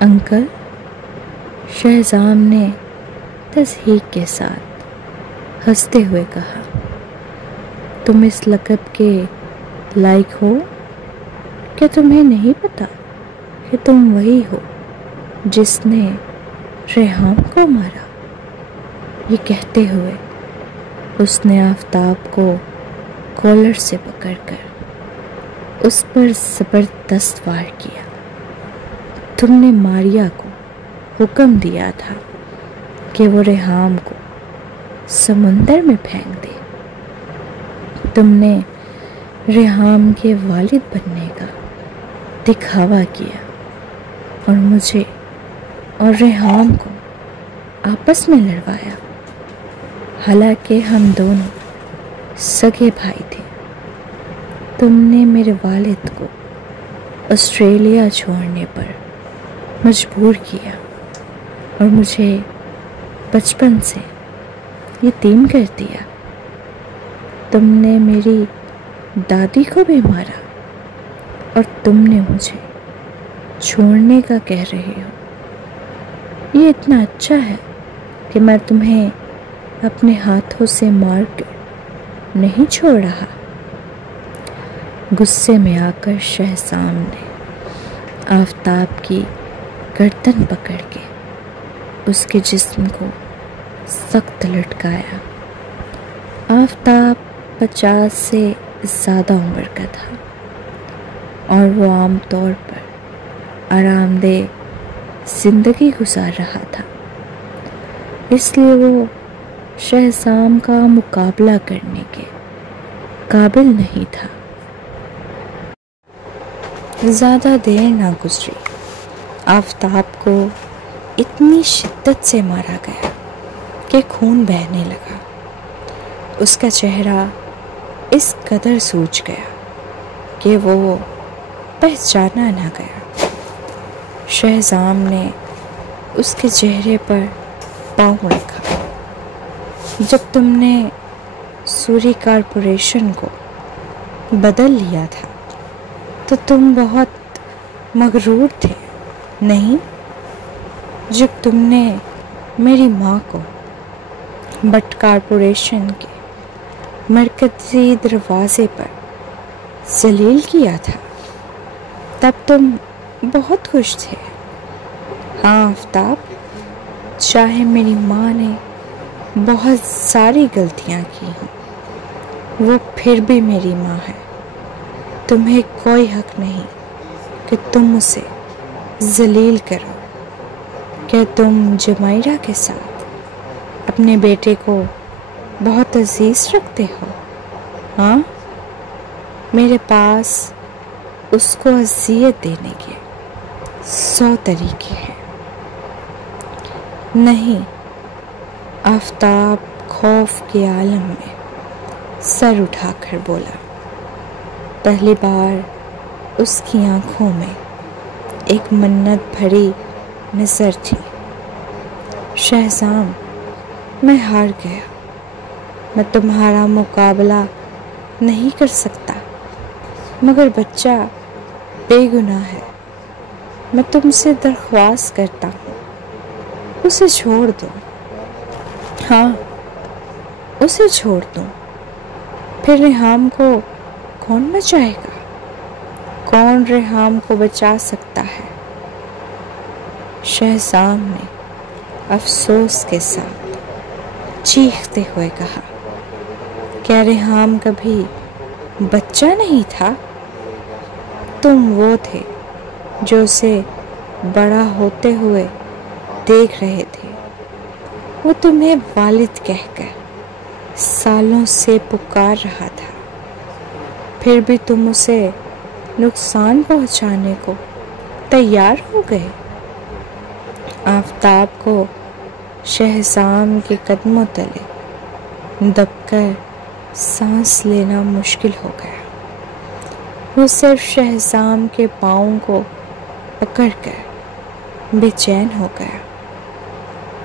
Uncle, शहजाम ने तस्हीक के साथ हंसते हुए कहा, तुम इस लक़ब के लायक हो? क्या तुम्हें नहीं पता कि तुम वही हो जिसने रेहाम को मारा? ये कहते हुए उसने आफताब को कॉलर से पकड़कर उस पर ज़बरदस्त वार किया। तुमने मारिया को हुक्म दिया था कि वो रेहाम को समुंदर में फेंक दे। तुमने रेहाम के वालिद बनने का दिखावा किया और मुझे और रेहाम को आपस में लड़वाया। हालांकि हम दोनों सगे भाई थे। तुमने मेरे वालिद को ऑस्ट्रेलिया छोड़ने पर मजबूर किया और मुझे बचपन से यतीम कर दिया। तुमने मेरी दादी को भी मारा और तुमने मुझे छोड़ने का कह रहे हो। ये इतना अच्छा है कि मैं तुम्हें अपने हाथों से मार कर नहीं छोड़ रहा। गुस्से में आकर शहजाम ने आफताब की गर्दन पकड़ के उसके जिस्म को सख्त लटकाया। आफताब 50 से ज़्यादा उम्र का था और वो आम तौर पर आरामदेह ज़िंदगी गुजार रहा था, इसलिए वो शहजाम का मुकाबला करने के काबिल नहीं था। ज़्यादा देर ना गुजरी, आफताब को इतनी शिद्दत से मारा गया कि खून बहने लगा। उसका चेहरा इस कदर सूज गया कि वो पहचाना ना गया। शहजाम ने उसके चेहरे पर पाँव रखा। जब तुमने सूरी कॉरपोरेशन को बदल लिया था तो तुम बहुत मगरूर थे, नहीं? जब तुमने मेरी माँ को बट कॉरपोरेशन के मरकज़ी दरवाज़े पर जलील किया था, तब तुम बहुत खुश थे। हाँ आफताब, चाहे मेरी माँ ने बहुत सारी गलतियाँ की हों, वो फिर भी मेरी माँ है। तुम्हें कोई हक नहीं कि तुम उसे जलील करो। क्या तुम जुमैरा के साथ अपने बेटे को बहुत अजीज रखते हो? हाँ, मेरे पास उसको अज़ियत देने के 100 तरीके हैं। नहीं, आफताब खौफ के आलम में सर उठाकर बोला। पहली बार उसकी आंखों में एक मन्नत भरी नज़र थी। शहजाम, मैं हार गया। मैं तुम्हारा मुकाबला नहीं कर सकता, मगर बच्चा बेगुनाह है। मैं तुमसे दरख्वास्त करता हूँ, उसे छोड़ दो। हाँ, उसे छोड़ दो। फिर रेहाम को कौन बचाएगा? कौन रेहाम को बचा सकता है? शहजाम ने अफसोस के साथ चीखते हुए कहा, क्या रेहाम कभी बच्चा नहीं था? तुम वो थे जो उसे बड़ा होते हुए देख रहे थे। वो तुम्हें वालिद कहकर सालों से पुकार रहा था, फिर भी तुम उसे नुकसान पहुंचाने को तैयार हो गए। आफताब को शहजाम के कदमों तले दबकर सांस लेना मुश्किल हो गया। वो सिर्फ शहजाम के पाँव को पकड़कर बेचैन हो गया।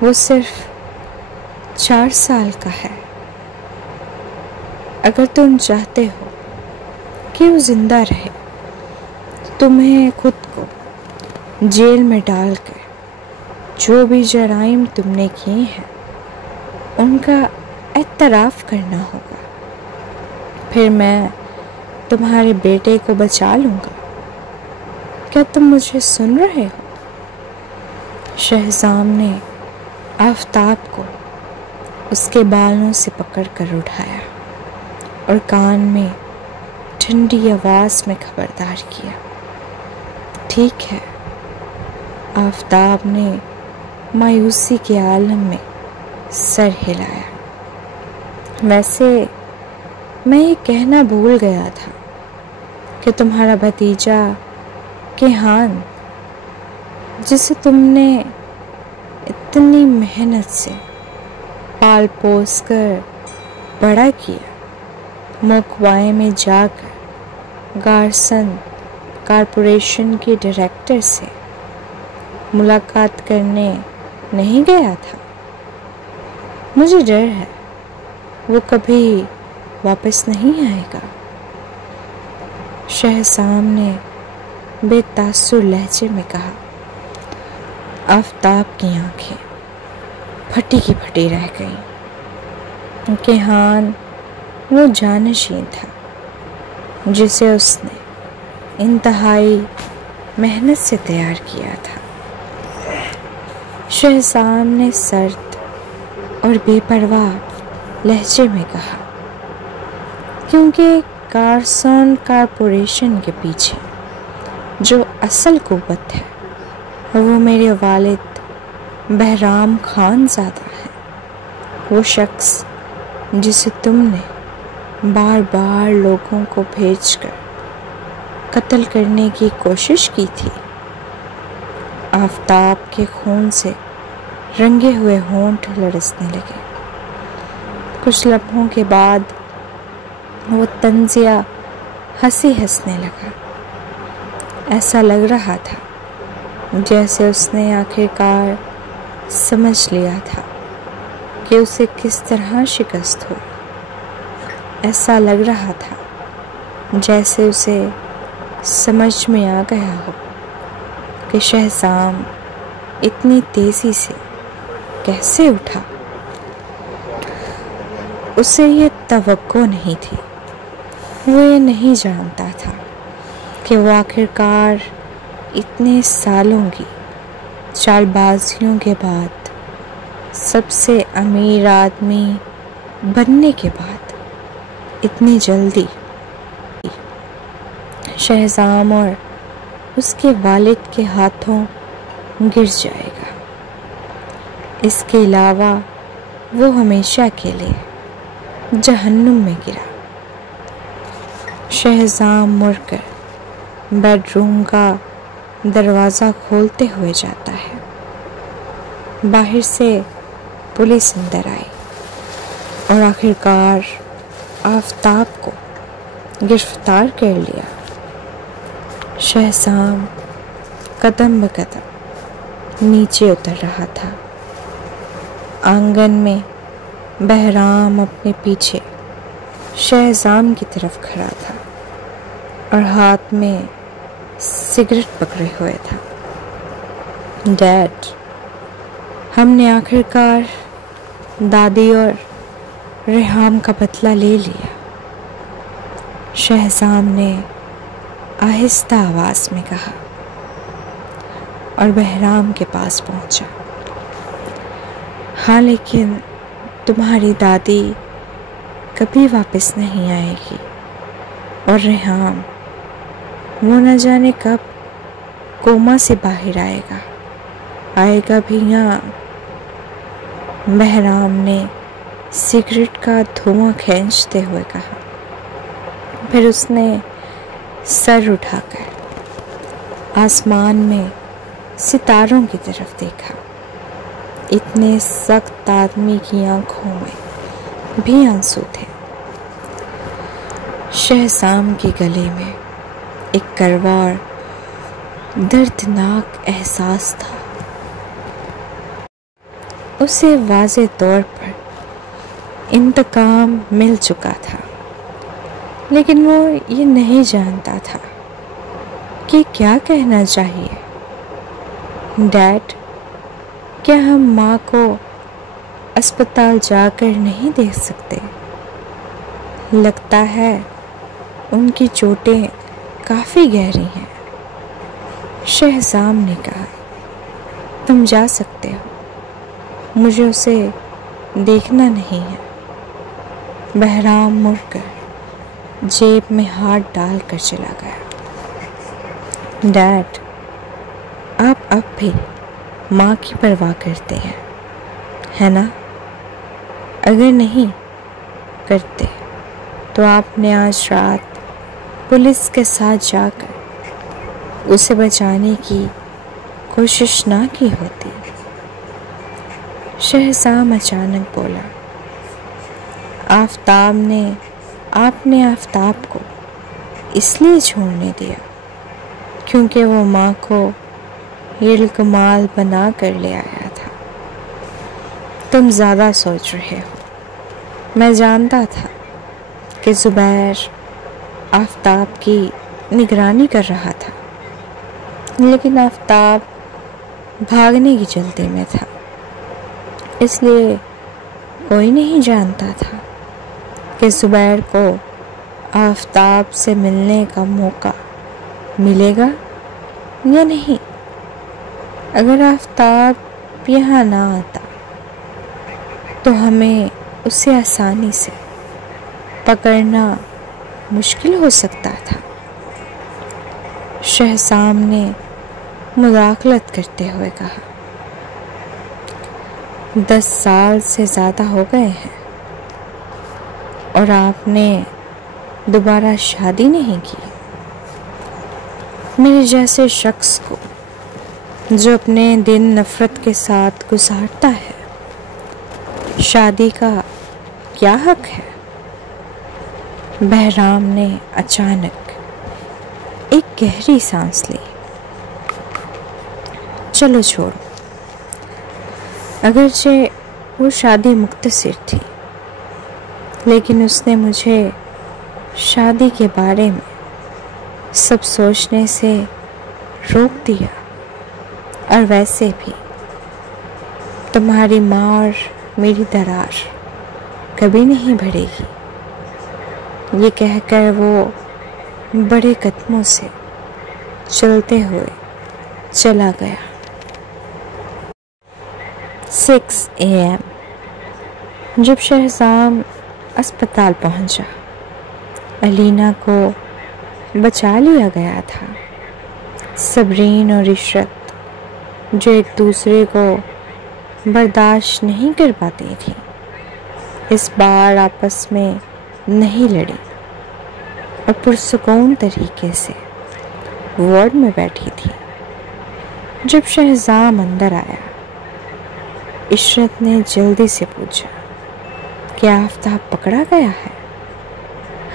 वो सिर्फ 4 साल का है। अगर तुम चाहते हो कि वो जिंदा रहे, तुम्हें खुद को जेल में डालकर जो भी जराइम तुमने किए हैं उनका एतराफ़ करना होगा, फिर मैं तुम्हारे बेटे को बचा लूँगा। क्या तुम मुझे सुन रहे हो? शहज़ाम ने आफताब को उसके बालों से पकड़कर उठाया और कान में ठंडी आवाज़ में खबरदार किया। ठीक है। आफताब ने मायूसी के आलम में सर हिलाया। वैसे मैं ये कहना भूल गया था कि तुम्हारा भतीजा किहान, जिसे तुमने इतनी मेहनत से पाल पोस कर बड़ा किया, मोकवाए में जाकर गार्सन कॉरपोरेशन के डायरेक्टर से मुलाकात करने नहीं गया था। मुझे डर है वो कभी वापस नहीं आएगा। शहज़ाम ने बेतासुर लहजे में कहा। आफताब की आंखें फटी की फटी रह गईं। किहान वो जानशीन था जिसे उसने इंतहाई मेहनत से तैयार किया था। शहज़ाम ने सर्द और बेपरवाह लहजे में कहा, क्योंकि गार्सन कॉरपोरेशन के पीछे जो असल कुव्वत है वो मेरे वालिद बहराम खान ज़ादा है। वो शख्स जिसे तुमने बार बार लोगों को भेजकर कत्ल करने की कोशिश की थी। आफताब के खून से रंगे हुए होंठ लरसने लगे। कुछ लम्हों के बाद वो तंजिया हंसी हंसने लगा। ऐसा लग रहा था जैसे उसने आखिरकार समझ लिया था कि उसे किस तरह शिकस्त हो। ऐसा लग रहा था जैसे उसे समझ में आ गया हो कि शहज़ाम इतनी तेज़ी से कैसे उठा। उसे ये तवक्को नहीं थी। वो ये नहीं जानता था कि वो आखिरकार इतने सालों की चालबाजियों के बाद, सबसे अमीर आदमी बनने के बाद, इतनी जल्दी शहज़ाम और उसके वालिद के हाथों गिर जाएगा। इसके अलावा वो हमेशा के लिए जहन्नुम में गिरा। शहज़ाम मुड़कर बेडरूम का दरवाज़ा खोलते हुए जाता है। बाहर से पुलिस अंदर आई और आखिरकार आफताब को गिरफ्तार कर लिया। शहज़ाम कदम ब कदम नीचे उतर रहा था। आंगन में बहराम अपने पीछे शहज़ाम की तरफ खड़ा था और हाथ में सिगरेट पकड़े हुए था। डैड, हमने आखिरकार दादी और रेहाम का बदला ले लिया। शहज़ाम ने आहिस्ता आवाज़ में कहा और बहराम के पास पहुंचा। हाँ, लेकिन तुम्हारी दादी कभी वापस नहीं आएगी और रेहाम वो न जाने कब कोमा से बाहर आएगा भी यहाँ। बहराम ने सिगरेट का धुआं खींचते हुए कहा। फिर उसने सर उठाकर आसमान में सितारों की तरफ देखा। इतने सख्त आदमी की आंखों में भी आंसू थे। शहज़ाम के गले में एक कड़वा और दर्दनाक एहसास था। उसे वाज़े तौर पर इंतकाम मिल चुका था, लेकिन वो ये नहीं जानता था कि क्या कहना चाहिए। डैड, क्या हम माँ को अस्पताल जाकर नहीं देख सकते? लगता है उनकी चोटें काफ़ी गहरी हैं। शहजाम ने कहा, तुम जा सकते हो, मुझे उसे देखना नहीं है। बहराम मुड़कर जेब में हाथ डालकर चला गया। डैड, आप अब भी माँ की परवाह करते हैं, है ना? अगर नहीं करते तो आपने आज रात पुलिस के साथ जाकर उसे बचाने की कोशिश ना की होती। शहजाम अचानक बोला, आपने आफताब को इसलिए छोड़ने दिया क्योंकि वो माँ को यलकमाल बना कर ले आया था। तुम ज़्यादा सोच रहे हो। मैं जानता था कि ज़ुबैर आफताब की निगरानी कर रहा था, लेकिन आफताब भागने की जल्दी में था, इसलिए कोई नहीं जानता था कि ज़ुबैर को आफताब से मिलने का मौका मिलेगा या नहीं। अगर आफताब यहाँ ना आता तो हमें उसे आसानी से पकड़ना मुश्किल हो सकता था। शहजाम ने मुदाखलत करते हुए कहा, 10 साल से ज़्यादा हो गए हैं और आपने दोबारा शादी नहीं की। मेरे जैसे शख्स को जो अपने दिन नफ़रत के साथ गुजारता है, शादी का क्या हक है? बहराम ने अचानक एक गहरी सांस ली। चलो छोड़ो, अगरचे वो शादी मुख्तसर थी, लेकिन उसने मुझे शादी के बारे में सब सोचने से रोक दिया। और वैसे भी तुम्हारी माँ और मेरी दरार कभी नहीं बढ़ेगी। ये कहकर वो बड़े कदमों से चलते हुए चला गया। 6 AM जब शहजाम अस्पताल पहुंचा, अलीना को बचा लिया गया था। सबरीन और इशरत, जो एक दूसरे को बर्दाश्त नहीं कर पाती थी, इस बार आपस में नहीं लड़ी और पुरसुकून तरीके से वार्ड में बैठी थी। जब शहजाम अंदर आया, इशरत ने जल्दी से पूछा, क्या आफताब पकड़ा गया है?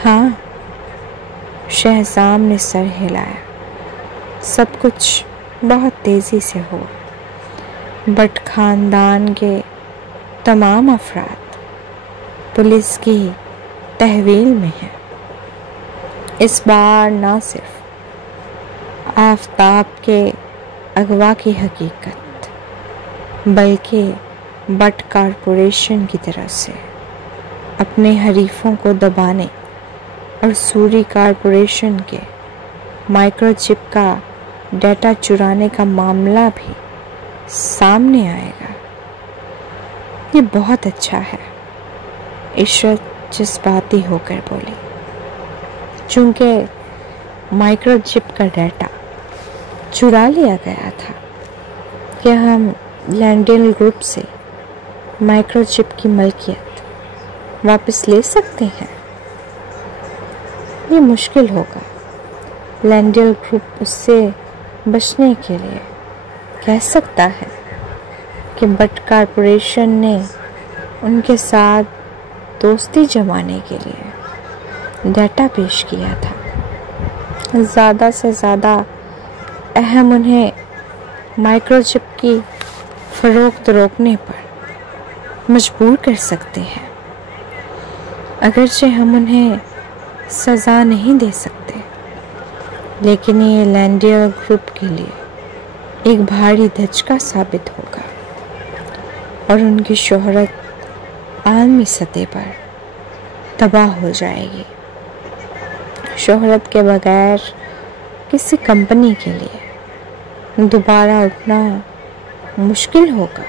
हाँ, शहजाम ने सर हिलाया। सब कुछ बहुत तेज़ी से हुआ। बट ख़ानदान के तमाम अफराद पुलिस की तहवील में हैं। इस बार ना सिर्फ आफताब के अगवा की हकीकत, बल्कि बट कॉरपोरेशन की तरफ से अपने हरीफों को दबाने और सूरी कॉरपोरेशन के माइक्रोचिप का डाटा चुराने का मामला भी सामने आएगा। ये बहुत अच्छा है, इशरत जज्बाती होकर बोली। चूंकि माइक्रोचिप का डाटा चुरा लिया गया था, क्या हम लैंडल ग्रुप से माइक्रोचिप की मलकियत वापस ले सकते हैं? ये मुश्किल होगा। लैंडल ग्रुप उससे बचने के लिए कह सकता है कि बट कॉरपोरेशन ने उनके साथ दोस्ती जमाने के लिए डाटा पेश किया था। ज़्यादा से ज़्यादा अहम उन्हें माइक्रोचिप की फ़रोख्त रोकने पर मजबूर कर सकते हैं। अगरचे हम उन्हें सज़ा नहीं दे सकते, लेकिन ये लैंडल ग्रुप के लिए एक भारी धचका साबित होगा और उनकी शोहरत आलमी सतह पर तबाह हो जाएगी। शोहरत के बगैर किसी कंपनी के लिए दोबारा उठना मुश्किल होगा।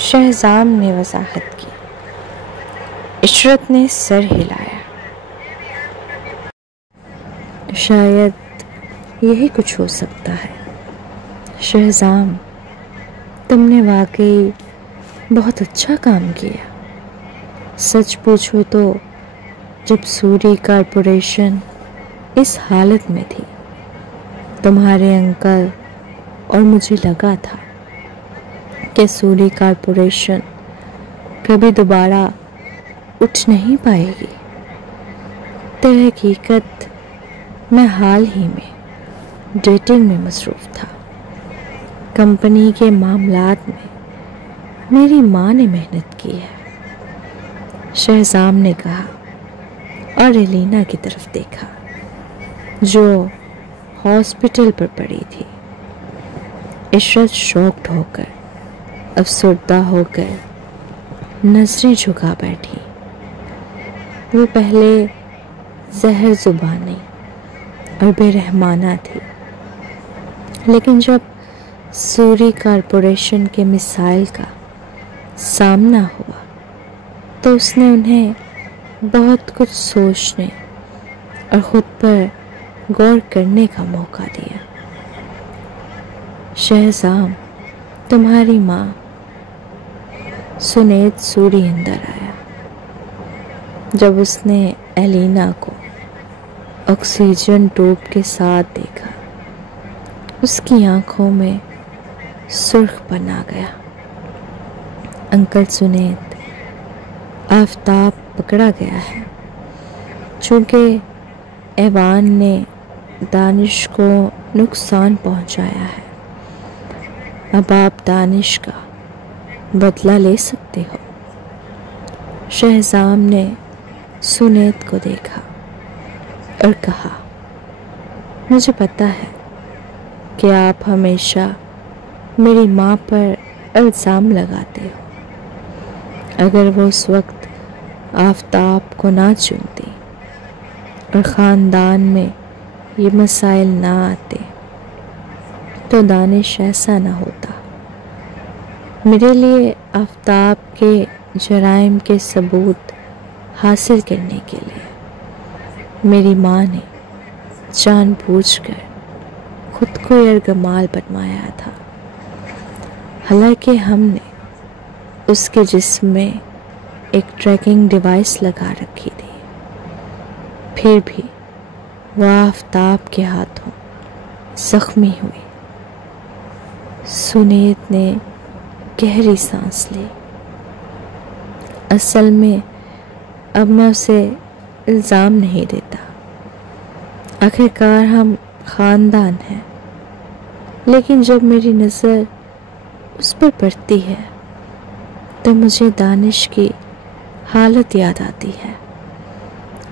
शहजाम ने वजाहत की। इशरत ने सर हिलाया। शायद यही कुछ हो सकता है। शहजाम, तुमने वाकई बहुत अच्छा काम किया। सच पूछो तो जब सूरी कॉरपोरेशन इस हालत में थी, तुम्हारे अंकल और मुझे लगा था कि सूरी कॉरपोरेशन कभी दोबारा उठ नहीं पाएगी। दर हकीकत मैं हाल ही में डेटिंग में मसरूफ़ था। कंपनी के मामलात में मेरी माँ ने मेहनत की है। शहजाम ने कहा और एलिना की तरफ देखा जो हॉस्पिटल पर पड़ी थी। इशरत शॉक्ड होकर, अफसरदा होकर नजरें झुका बैठी। वो पहले जहर जुबानी और बेरहमाना थी, लेकिन जब सूरी कॉरपोरेशन के मिसाइल का सामना हुआ तो उसने उन्हें बहुत कुछ सोचने और ख़ुद पर गौर करने का मौका दिया। शहजाम, तुम्हारी माँ सुनेद सूरी अंदर आया। जब उसने एलिना को ऑक्सीजन ट्यूब के साथ देखा, उसकी आंखों में सुर्खपन आ गया। अंकल सुनेद, आफताब पकड़ा गया है। चूंकि ऐवान ने दानिश को नुकसान पहुंचाया है, अब आप दानिश का बदला ले सकते हो। शहजाम ने सुनेद को देखा और कहा, मुझे पता है कि आप हमेशा मेरी माँ पर इल्ज़ाम लगाते हो। अगर वो उस वक्त आफताब को ना चुनती और ख़ानदान में ये मसाइल ना आते तो दानिश ऐसा ना होता। मेरे लिए आफताब के जराइम के सबूत हासिल करने के लिए मेरी माँ ने जानबूझकर खुद को यरगमाल बनवाया था। हालांकि हमने उसके जिस्म में एक ट्रैकिंग डिवाइस लगा रखी थी, फिर भी वह आफताब के हाथों जख्मी हुई। सुनेद ने गहरी सांस ली। असल में अब मैं उसे इल्ज़ाम नहीं देता। आखिरकार हम ख़ानदान हैं। लेकिन जब मेरी नज़र उस पर पड़ती है तो मुझे दानिश की हालत याद आती है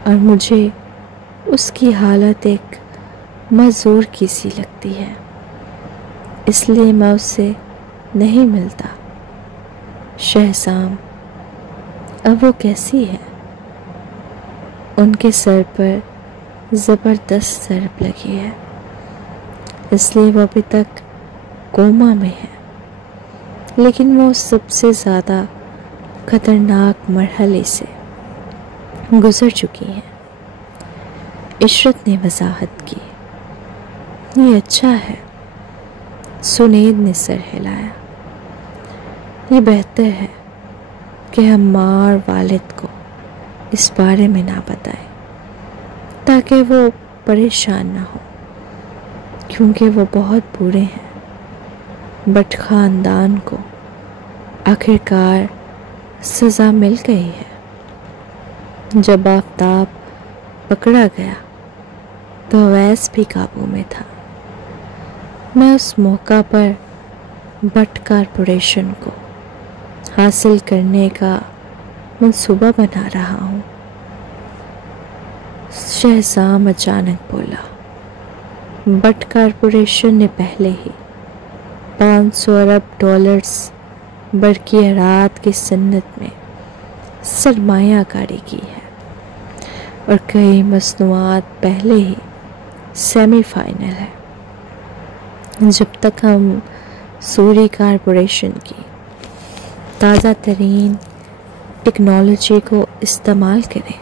और मुझे उसकी हालत एक मज़दूर की सी लगती है। इसलिए मैं उससे नहीं मिलता। शहजाम, अब वो कैसी है? उनके सर पर ज़बरदस्त ज़रब लगी है, इसलिए वो अभी तक कोमा में है। लेकिन वो सबसे ज़्यादा ख़तरनाक मरहले से गुज़र चुकी हैं। इशरत ने वजाहत की। ये अच्छा है। सुनेद ने सर हिलाया। ये बेहतर है कि हम माँ और वालिद को इस बारे में ना बताएं ताकि वो परेशान ना हो, क्योंकि वो बहुत बुरे हैं। बट ख़ानदान को आखिरकार सज़ा मिल गई है। जब आफताब पकड़ा गया तो अवैस भी काबू में था। मैं उस मौका पर बट कॉरपोरेशन को हासिल करने का मंसूबा बना रहा हूँ। शहजाम अचानक बोला, बट कॉरपोरेशन ने पहले ही 500 अरब डॉलर्स बरक़ियारात की सन्नत में सरमायाकारी की है और कई मसनूआत पहले ही सेमीफाइनल है। जब तक हम सूरी कॉरपोरेशन की ताज़ा तरीन टेक्नोलॉजी को इस्तेमाल करें,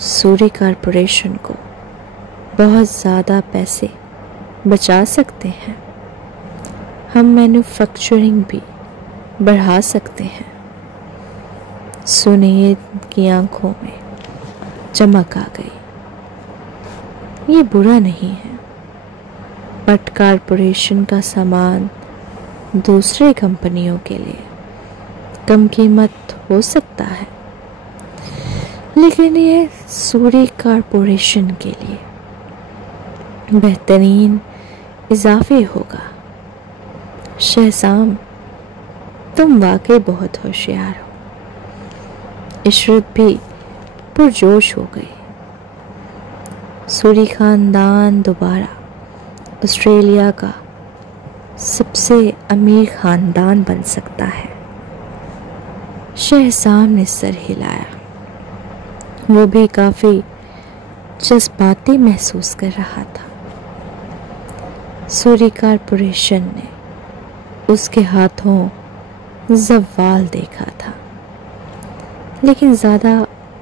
सूरी कॉरपोरेशन को बहुत ज़्यादा पैसे बचा सकते हैं। हम मैन्युफैक्चरिंग भी बढ़ा सकते हैं। सुनीत की आंखों में चमक आ गई। ये बुरा नहीं है, बट कॉरपोरेशन का सामान दूसरे कंपनियों के लिए कम कीमत हो सकता है, लेकिन ये सूरी कॉरपोरेशन के लिए बेहतरीन इजाफे होगा। शहजाम, तुम वाकई बहुत होशियार हो। इशरत भी पुरजोश हो गई। सूरी खानदान दोबारा ऑस्ट्रेलिया का सबसे अमीर खानदान बन सकता है। शहजाम ने सर हिलाया। वो भी काफ़ी जज्बाती महसूस कर रहा था। सूरी कॉरपोरेशन ने उसके हाथों ज़वाल देखा था, लेकिन ज़्यादा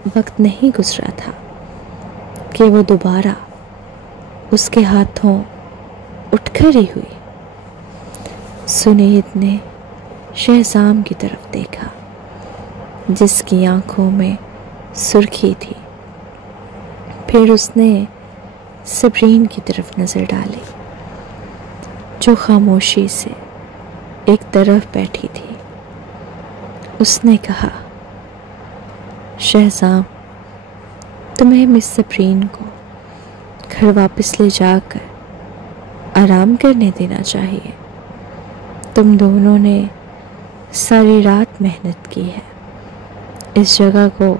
वक्त नहीं गुजरा था कि वो दोबारा उसके हाथों उठ खड़ी हुई। सुनीत ने शहजाम की तरफ देखा, जिसकी आंखों में सुर्खी थी। फिर उसने सबरीन की तरफ नज़र डाली, जो खामोशी से एक तरफ बैठी थी। उसने कहा, शहजाम, तुम्हें मिस सबरीन को घर वापस ले जाकर आराम करने देना चाहिए। तुम दोनों ने सारी रात मेहनत की है। इस जगह को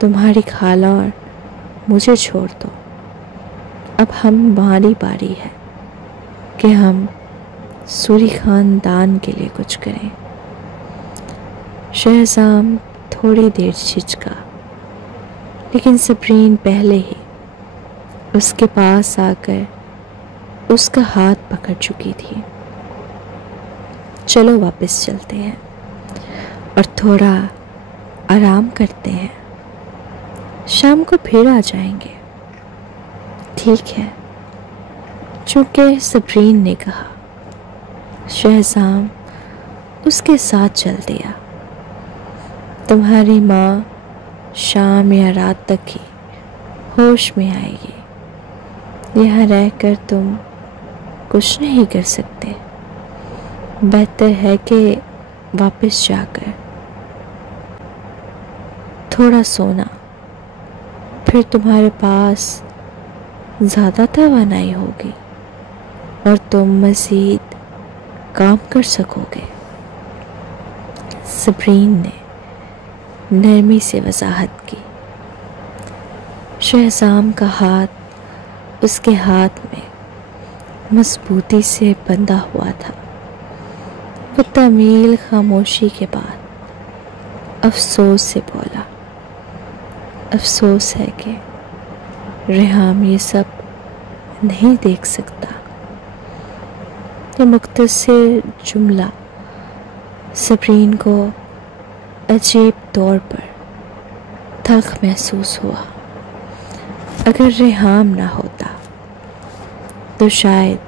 तुम्हारी खाला और मुझे छोड़ दो। अब हमारी बारी है कि हम सूरी खानदान के लिए कुछ करें। शहजाम थोड़ी देर झिझका, लेकिन सबरीन पहले ही उसके पास आकर उसका हाथ पकड़ चुकी थी। चलो वापस चलते हैं और थोड़ा आराम करते हैं। शाम को फिर आ जाएंगे। ठीक है, चूंकि सबरीन ने कहा। शहजाम उसके साथ चल दिया। तुम्हारी माँ शाम या रात तक ही होश में आएगी। यहाँ रहकर तुम कुछ नहीं कर सकते। बेहतर है कि वापस जाकर थोड़ा सोना, फिर तुम्हारे पास ज़्यादा तवानाई होगी और तुम मज़ीद काम कर सकोगे। सबरीन ने नरमी से वजाहत की। शहजाम का हाथ उसके हाथ में मजबूती से बंधा हुआ था। वो तमील खामोशी के बाद अफसोस से बोला, अफसोस है कि रेहाम ये सब नहीं देख सकता। ये मुख्तसर जुमला सबरीन को अजीब तौर पर तल्ख महसूस हुआ। अगर रेहाम ना होता तो शायद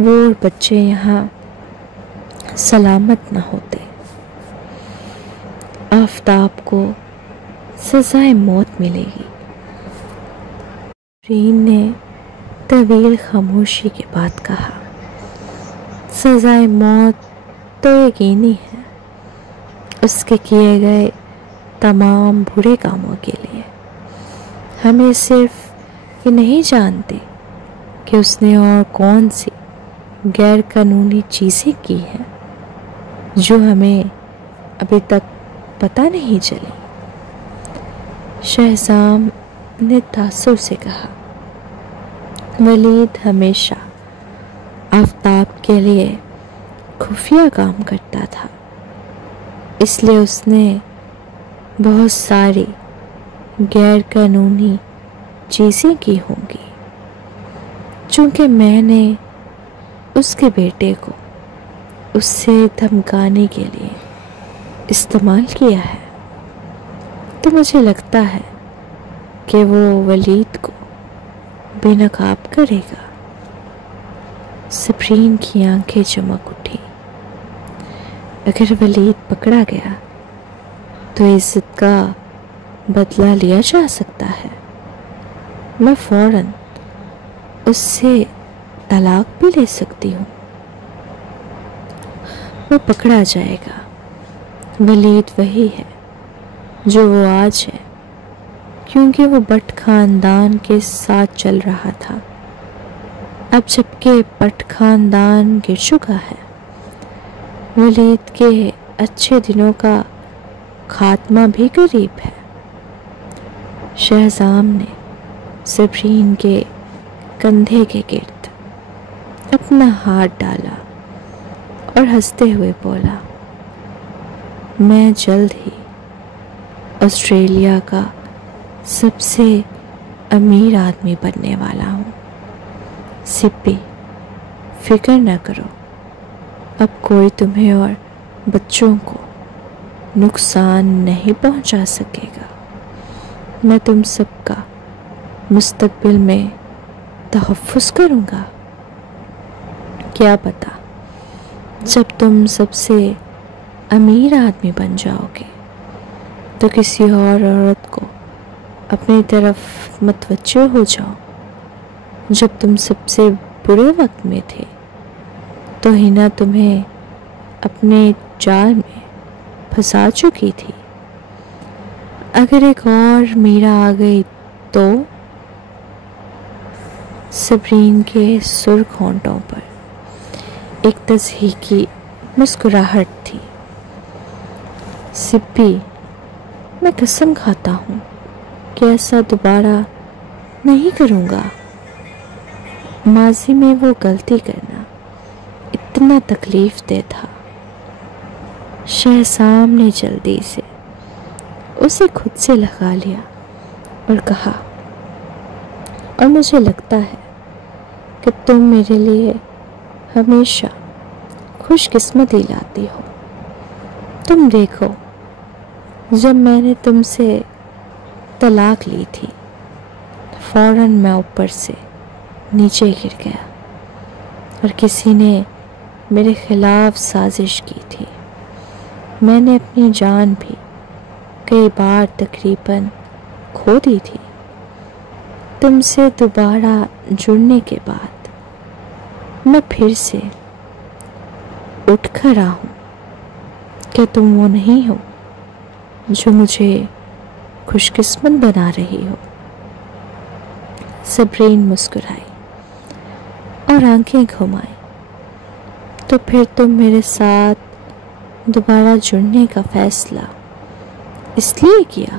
वो और बच्चे यहाँ सलामत ना होते। आफताब को सज़ाए मौत मिलेगी। सबरीन ने तवील खामोशी के बाद कहा, सज़ाए मौत तो यकीनी है उसके किए गए तमाम बुरे कामों के लिए। हमें सिर्फ ये नहीं जानते कि उसने और कौन सी गैर कानूनी चीज़ें की हैं जो हमें अभी तक पता नहीं चली। शहजाम ने तासुर से कहा, वलीद हमेशा आफताब के लिए खुफिया काम करता था, इसलिए उसने बहुत सारी गैर कानूनी चीज़ें की होंगी। चूँकि मैंने उसके बेटे को उससे धमकाने के लिए इस्तेमाल किया है, तो मुझे लगता है कि वो वलीद को बेनकाब करेगा। सब्रीन की आंखें चमक उठी। अगर वलीद पकड़ा गया तो इज्जत का बदला लिया जा सकता है। मैं फौरन उससे तलाक भी ले सकती हूँ। वो पकड़ा जाएगा। वलीद वही है जो वो आज है, क्योंकि वो बट खानदान के साथ चल रहा था। अब जबकि बट खानदान गिर चुका है, वलीद के अच्छे दिनों का खात्मा भी करीब है। शहजाम ने सब्रीन के कंधे के गिर्द अपना हाथ डाला और हंसते हुए बोला, मैं जल्द ही ऑस्ट्रेलिया का सबसे अमीर आदमी बनने वाला हूँ। सिप्पी, फिक्र न करो, अब कोई तुम्हें और बच्चों को नुकसान नहीं पहुंचा सकेगा। मैं तुम सबका मुस्तकबिल में तहफ़्फ़ुज़ करूँगा। क्या पता जब तुम सबसे अमीर आदमी बन जाओगे तो किसी और औरत को अपनी तरफ मतवज्जो हो जाओ। जब तुम सबसे बुरे वक्त में थे तो हिना तुम्हें अपने जाल में फंसा चुकी थी। अगर एक और मीरा आ गई तो? सब्रीन के सुर्ख होंठों पर एक तज़हीकी मुस्कुराहट थी। सिप्पी, मैं कसम खाता हूँ कि ऐसा दोबारा नहीं करूँगा। माजी में वो गलती करना इतना तकलीफ दे था। शहजाम ने जल्दी से उसे खुद से लगा लिया और कहा, और मुझे लगता है कि तुम मेरे लिए हमेशा खुशकिस्मती लाती हो। तुम देखो, जब मैंने तुमसे तलाक ली थी, फौरन मैं ऊपर से नीचे गिर गया और किसी ने मेरे खिलाफ साजिश की थी। मैंने अपनी जान भी कई बार तकरीबन खो दी थी। तुमसे दोबारा जुड़ने के बाद मैं फिर से उठ खड़ा हूँ। क्या तुम वो नहीं हो जो मुझे खुशकिस्मत बना रही हो? सब्रीन मुस्कुराई और आंखें घुमाई। तो फिर तुम मेरे साथ दोबारा जुड़ने का फैसला इसलिए किया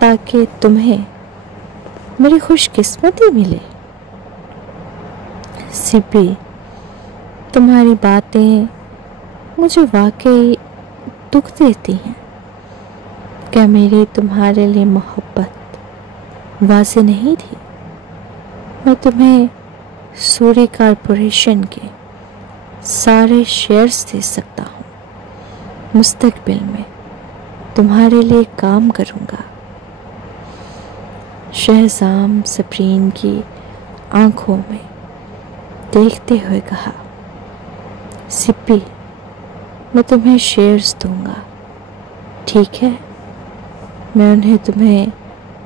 ताकि तुम्हें मेरी खुशकिस्मती मिले? सिप्पी, तुम्हारी बातें मुझे वाकई दुख देती हैं। क्या मेरी तुम्हारे लिए मोहब्बत वाज़ेह नहीं थी? मैं तुम्हें सूरी कॉरपोरेशन के सारे शेयर्स दे सकता हूँ। मुस्तकबिल में तुम्हारे लिए काम करूँगा। शहजाम सब्रीन की आंखों में देखते हुए कहा, सिप्पी, मैं तुम्हें शेयर्स दूँगा, ठीक है? मैं उन्हें तुम्हें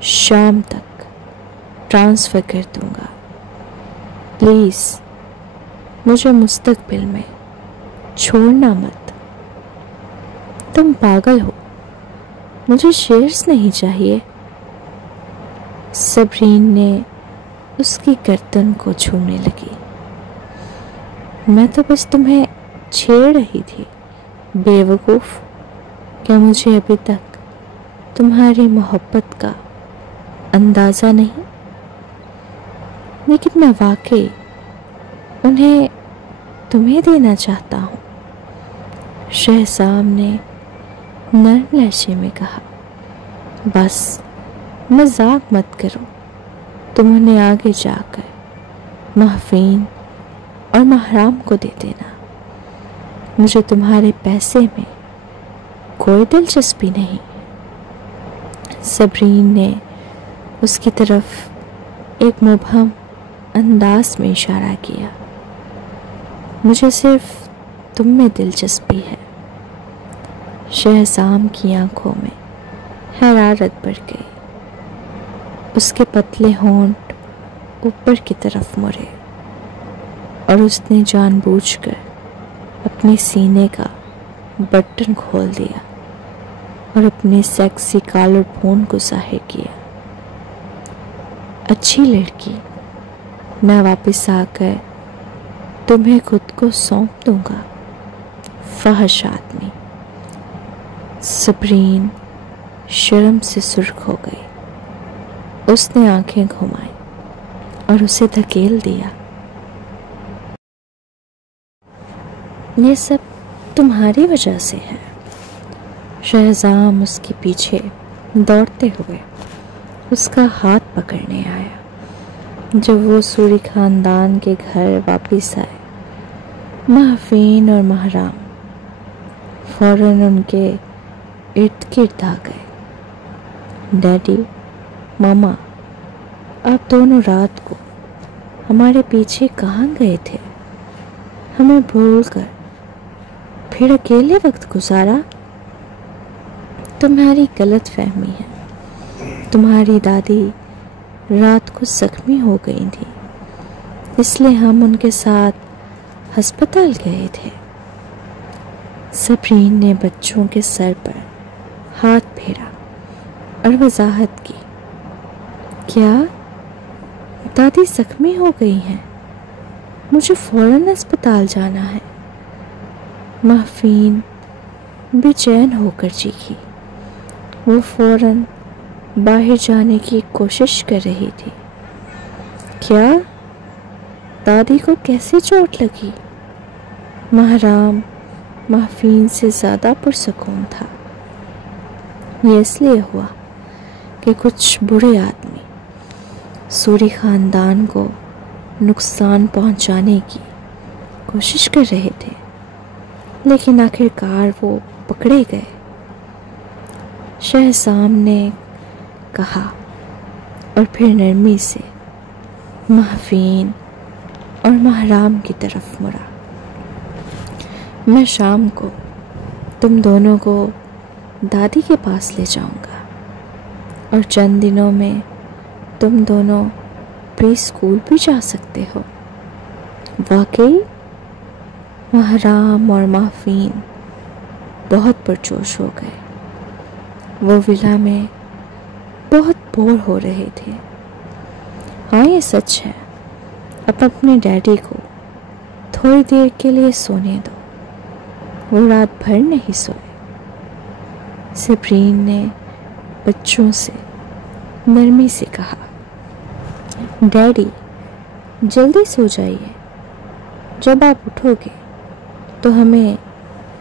शाम तक ट्रांसफ़र कर दूँगा। प्लीज़ मुझे मुस्तकबिल में छोड़ना मत। तुम पागल हो, मुझे शेयर्स नहीं चाहिए। सब्रीन ने उसकी गर्दन को छूने लगी। मैं तो बस तुम्हें छेड़ रही थी, बेवकूफ़। क्या मुझे अभी तक तुम्हारी मोहब्बत का अंदाज़ा नहीं? लेकिन मैं वाकई उन्हें तुम्हें देना चाहता हूँ, शहजाद ने नर्म लहजे में कहा। बस मजाक मत करो, तुम उन्हें आगे जाकर महफीन और महराम को दे देना। मुझे तुम्हारे पैसे में कोई दिलचस्पी नहीं। सबरीन ने उसकी तरफ एक मुबहम अंदाज में इशारा किया। मुझे सिर्फ तुम में दिलचस्पी है। शहजाद की आंखों में हरारत बढ़ गई। उसके पतले होंठ ऊपर की तरफ मुड़े और उसने जानबूझकर अपने सीने का बटन खोल दिया और अपने सेक्सी कॉलर फोन को जाहिर किया। अच्छी लड़की, मैं वापस आकर तुम्हें खुद को सौंप दूंगा, फहश आदमी। सबरीन शर्म से सुर्ख हो गई। उसने आंखें घुमाई और उसे धकेल दिया। ये सब तुम्हारी वजह से है। शहजाद उसके पीछे दौड़ते हुए उसका हाथ पकड़ने आया। जब वो सूरी खानदान के घर वापस आए, महफीन और महराम फौरन उनके इर्द गिर्द आ गए। डैडी, मामा, आप दोनों रात को हमारे पीछे कहाँ गए थे? हमें भूलकर फिर अकेले वक्त गुजारा? तुम्हारी गलत फहमी है। तुम्हारी दादी रात को जख्मी हो गई थी, इसलिए हम उनके साथ अस्पताल गए थे। सबरीन ने बच्चों के सर पर हाथ फेरा और वजाहत की। क्या दादी जख्मी हो गई हैं? मुझे फौरन अस्पताल जाना है। महफीन बेचैन होकर चीखी। वो फौरन बाहर जाने की कोशिश कर रही थी। क्या दादी को कैसे चोट लगी? महराम महफीन से ज़्यादा पुरसकून था। ये इसलिए हुआ कि कुछ बुरे आदमी सूरी खानदान को नुकसान पहुंचाने की कोशिश कर रहे थे, लेकिन आखिरकार वो पकड़े गए, शहजाद ने कहा और फिर नरमी से महफीन और महराम की तरफ मुड़ा। मैं शाम को तुम दोनों को दादी के पास ले जाऊंगा और चंद दिनों में तुम दोनों प्री स्कूल भी जा सकते हो। वाकई? महराम और महफीन बहुत पुरजोश हो गए। वो विला में बहुत बोर हो रहे थे। हाँ, ये सच है। अब अपने डैडी को थोड़ी देर के लिए सोने दो, वो रात भर नहीं सोए। सबरीन ने बच्चों से नरमी से कहा। डैडी, जल्दी सो जाइए। जब आप उठोगे तो हमें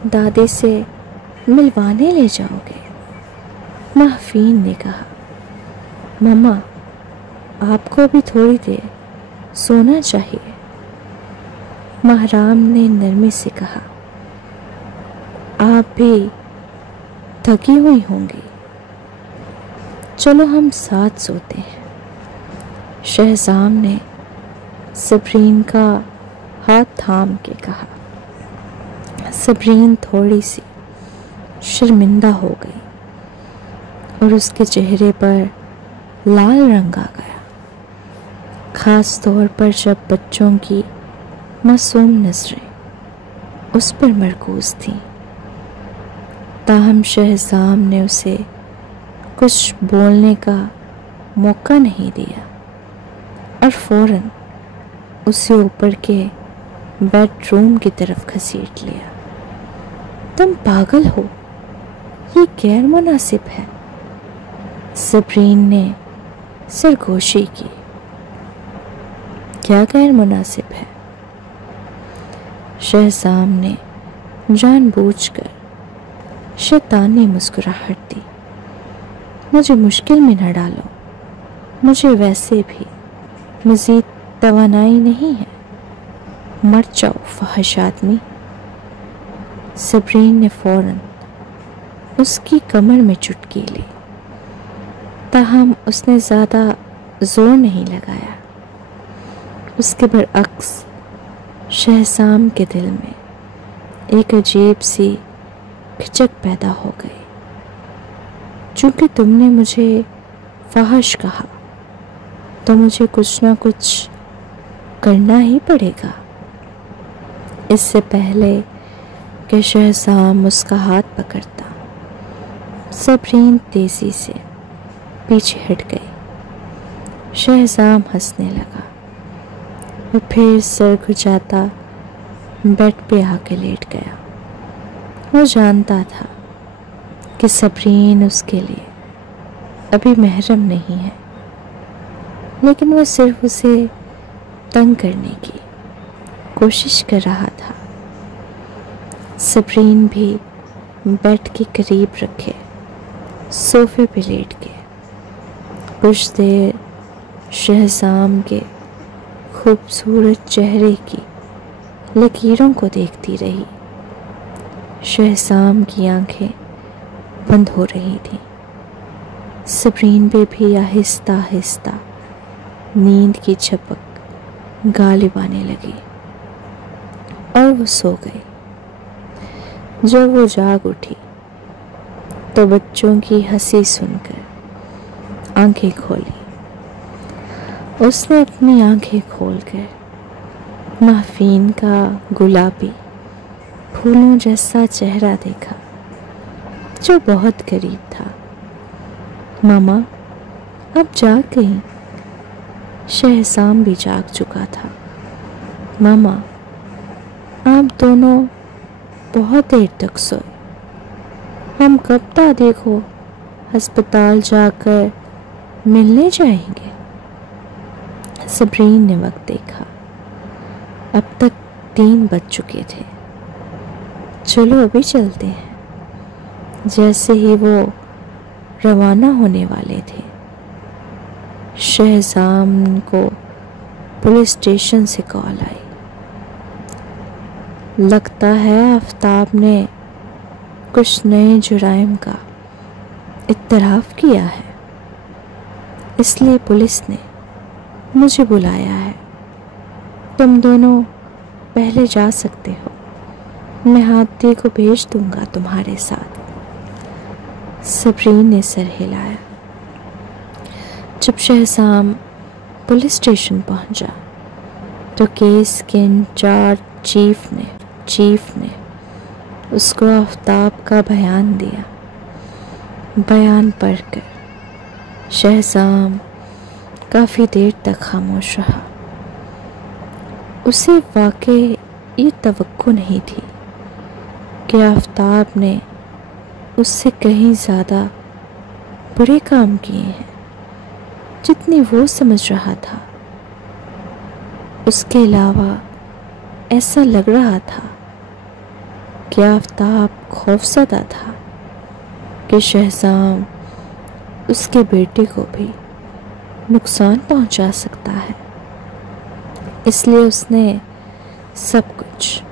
दादी से मिलवाने ले जाओगे। महफीन ने कहा। मम्मा, आपको भी थोड़ी देर सोना चाहिए। महराम ने नरमी से कहा। आप भी थकी हुई होंगी, चलो हम साथ सोते हैं। शहजाद ने सबरीन का हाथ थाम के कहा। सबरीन थोड़ी सी शर्मिंदा हो गई और उसके चेहरे पर लाल रंग आ गया, खास तौर पर जब बच्चों की मासूम नजरें उस पर मरकूज थीं। ताहम शहजाद ने उसे कुछ बोलने का मौका नहीं दिया और फौरन उसे ऊपर के बेडरूम की तरफ घसीट लिया। तुम पागल हो, ये गैर मुनासिब है। सबरीन ने सरगोशी की। क्या गैर मुनासिब है? शहजाम ने जानबूझकर शैतानी मुस्कुराहट दी। मुझे मुश्किल में न डालो, मुझे वैसे भी मज़ीद तवानाई नहीं है। मर जाओ फहश आदमी। सबरीन ने फौरन उसकी कमर में चुटकी ली, ताहम उसने ज़्यादा जोर नहीं लगाया। उसके बरअक्स शहजाम के दिल में एक अजीब सी खिचक पैदा हो गई। चूँकि तुमने मुझे फहश कहा तो मुझे कुछ ना कुछ करना ही पड़ेगा। इससे पहले कि शहजाम उसका हाथ पकड़ता, सबरीन तेजी से पीछे हट गई। शहजाम हंसने लगा और फिर सर घुचाता बेड पे आके लेट गया। वो जानता था कि सबरीन उसके लिए अभी महरम नहीं है, लेकिन वो सिर्फ उसे तंग करने की कोशिश कर रहा था। सबरीन भी बेड के करीब रखे सोफे पे लेट गए। कुछ देर शहजाम के खूबसूरत चेहरे की लकीरों को देखती रही। शहजाम की आंखें बंद हो रही थीं। सबरीन पे भी आहिस्ता आहिस्ता नींद की झपक गालिब आने लगी और वो सो गई। जब वो जाग उठी तो बच्चों की हंसी सुनकर आंखें खोली। उसने अपनी आंखें खोलकर महफीन का गुलाबी फूलों जैसा चेहरा देखा जो बहुत करीब था। मामा अब जाग गई। शहजाम भी जाग चुका था। मामा आप दोनों बहुत देर तक सोए। हम कब दादी को अस्पताल जाकर मिलने जाएंगे? सबरीन ने वक्त देखा। अब तक 3 बज चुके थे। चलो अभी चलते हैं। जैसे ही वो रवाना होने वाले थे, शहजाम को पुलिस स्टेशन से कॉल आई। लगता है आफ्ताब ने कुछ नए जुराइम का इत्तराफ किया है, इसलिए पुलिस ने मुझे बुलाया है। तुम दोनों पहले जा सकते हो। मैं हाथी को भेज दूंगा तुम्हारे साथ। सबरीन ने सर हिलाया। जब शहजाम पुलिस स्टेशन पहुंचा तो केस के इंचार्ज चीफ ने उसको आफ्ताब का बयान दिया। बयान पढ़कर शहजाम काफ़ी देर तक खामोश रहा। उसे वाकई ये तवक्को नहीं थी कि आफ्ताब ने उससे कहीं ज़्यादा बुरे काम किए हैं जितनी वो समझ रहा था। उसके अलावा ऐसा लग रहा था कि आफ्ताब खौफज़दा था कि शहजाम उसके बेटे को भी नुकसान पहुंचा सकता है। इसलिए उसने सब कुछ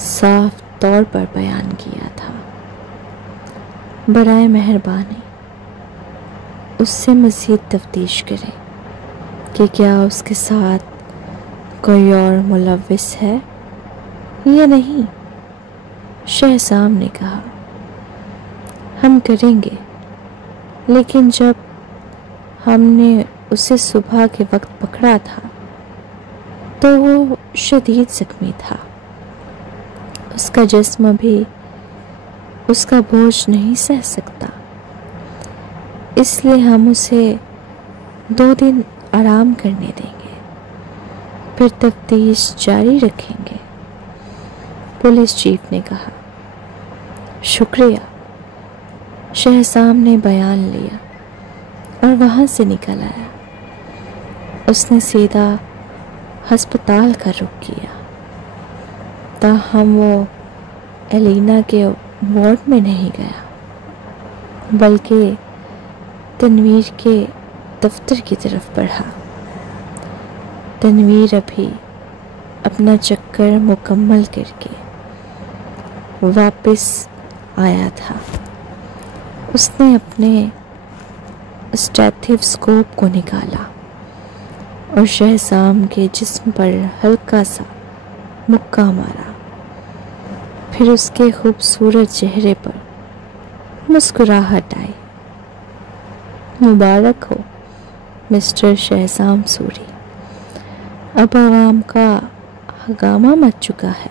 साफ तौर पर बयान किया था। बराए मेहरबानी उससे मज़ीद तफ्तीश करें कि क्या उसके साथ कोई और मुलव्विस है या नहीं। शहजाम ने कहा, हम करेंगे, लेकिन जब हमने उसे सुबह के वक्त पकड़ा था तो वो शदीद ज़ख्मी था। उसका जिस्म भी उसका बोझ नहीं सह सकता, इसलिए हम उसे 2 दिन आराम करने देंगे, फिर तफ्तीश जारी रखेंगे। पुलिस चीफ ने कहा। शुक्रिया। शहजाम ने बयान लिया और वहाँ से निकल आया। उसने सीधा अस्पताल का रुख किया। ताहम वो एलिना के वार्ड में नहीं गया, बल्कि तनवीर के दफ्तर की तरफ बढ़ा। तनवीर अभी अपना चक्कर मुकम्मल करके वापस आया था। उसने अपने स्टेथोस्कोप को निकाला और शहजाम के जिस्म पर हल्का सा मुक्का मारा। फिर उसके खूबसूरत चेहरे पर मुस्कुराहट आई। मुबारक हो मिस्टर शहजाम सूरी, अब आवाम का हंगामा मच चुका है।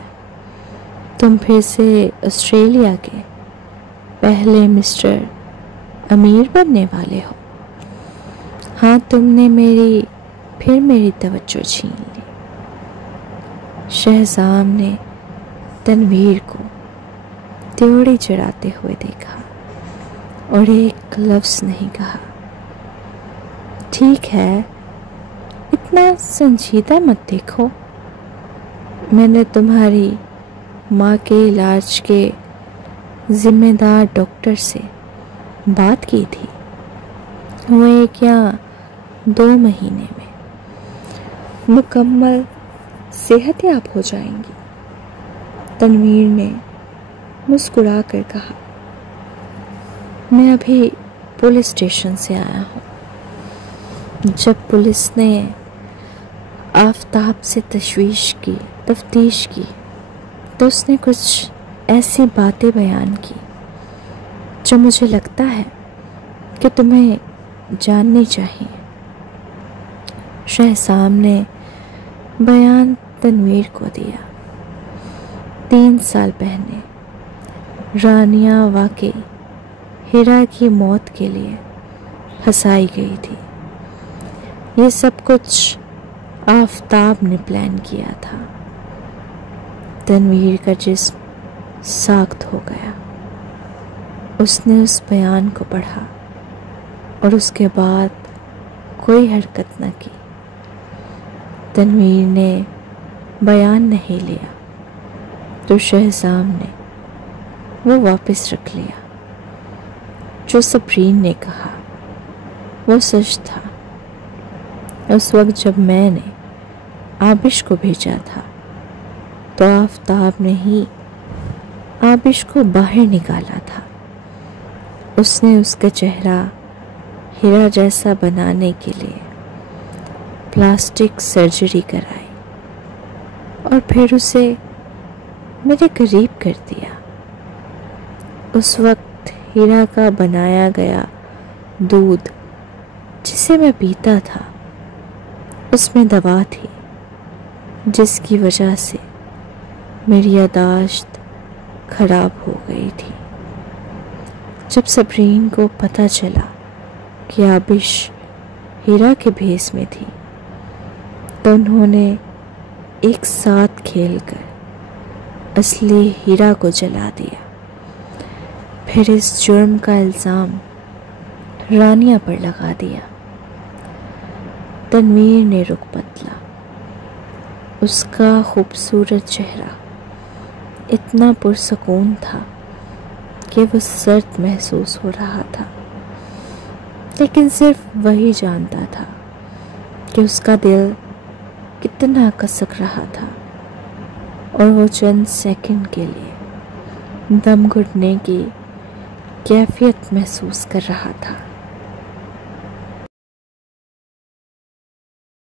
तुम फिर से ऑस्ट्रेलिया के पहले मिस्टर अमीर बनने वाले हो। हाँ, तुमने फिर मेरी तवज्जो छीन ली। शहजाम ने तनवीर को त्योड़ी चढ़ाते हुए देखा और एक लफ्ज़ नहीं कहा। ठीक है, इतना संजीदा मत देखो। मैंने तुम्हारी माँ के इलाज के जिम्मेदार डॉक्टर से बात की थी। वो 1 या 2 महीने में मुकम्मल सेहतयाब हो जाएंगी। तनवीर ने मुस्कुरा कर कहा, मैं अभी पुलिस स्टेशन से आया हूँ। जब पुलिस ने आफताब से तफ्तीश की तो उसने कुछ ऐसी बातें बयान की जो मुझे लगता है कि तुम्हें जाननी चाहिए। शहजाम ने बयान तनवीर को दिया। 3 साल पहले रानिया वाकई हिरा की मौत के लिए फंसाई गई थी। ये सब कुछ आफताब ने प्लान किया था। तनवीर का जिस्म साख्त हो गया। उसने उस बयान को पढ़ा और उसके बाद कोई हरकत न की। तनवीर ने बयान नहीं लिया तो शहजाम ने वो वापस रख लिया। जो सबरीन ने कहा वो सच था। उस वक्त जब मैंने आबिश को भेजा था तो आफताब ने ही आबिश को बाहर निकाला था। उसने उसका चेहरा हीरा जैसा बनाने के लिए प्लास्टिक सर्जरी कराई और फिर उसे मेरे करीब कर दिया। उस वक्त हीरा का बनाया गया दूध जिसे मैं पीता था उसमें दवा थी, जिसकी वजह से मेरी यादाश्त खराब हो गई थी। जब सबरीन को पता चला कि आबिश हीरा के भेस में थी तो उन्होंने एक साथ खेलकर असली हीरा को जला दिया। फिर इस जुर्म का इल्ज़ाम रानिया पर लगा दिया। तनवीर ने रुख बदला। उसका खूबसूरत चेहरा इतना पुरसकून था कि वो सर्द महसूस हो रहा था, लेकिन सिर्फ वही जानता था कि उसका दिल कितना कसक रहा था और वो चंद सेकंड के लिए दम घुटने की कैफियत महसूस कर रहा था।